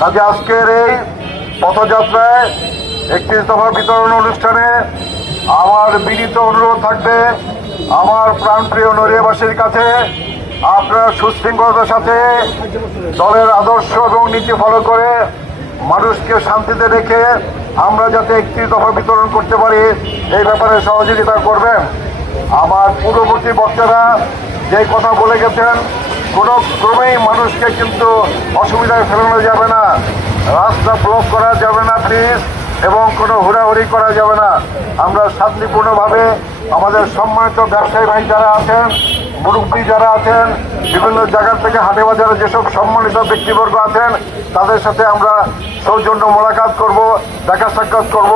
কাজে আজকের এই পথযাত্রায় একত্রিশ দফা বিতরণ অনুষ্ঠানে আমার বিনীত অনুরোধ থাকবে আমার প্রাণপ্রিয় নড়িয়াবাসীর কাছে। আপনারা সুশৃঙ্খলতার সাথে দলের আদর্শ এবং নীতি ফলো করে মানুষকে শান্তিতে রেখে আমরা যাতে একত্রিশ দফা বিতরণ করতে পারি, এই ব্যাপারে সহযোগিতা করবেন। আমার পূর্ববর্তী বক্তারা যে কথা বলে গেছেন কোনো ক্রমেই মানুষকে কিন্তু অসুবিধায় ফেলানো যাবে না। রাস্তা ব্লক করা যাবে না প্লিজ এবং কোনো হুড়াহুড়ি করা যাবে না। আমরা শান্তিপূর্ণভাবে আমাদের সম্মানিত ব্যবসায়ী ভাই যারা আছেন, মুরব্বী যারা আছেন, বিভিন্ন জায়গা থেকে হাটে বাজারে যেসব সম্মানিত ব্যক্তিবর্গ আছেন, তাদের সাথে আমরা সৌজন্য মোলাকাত করব, দেখা সাক্ষাৎ করব।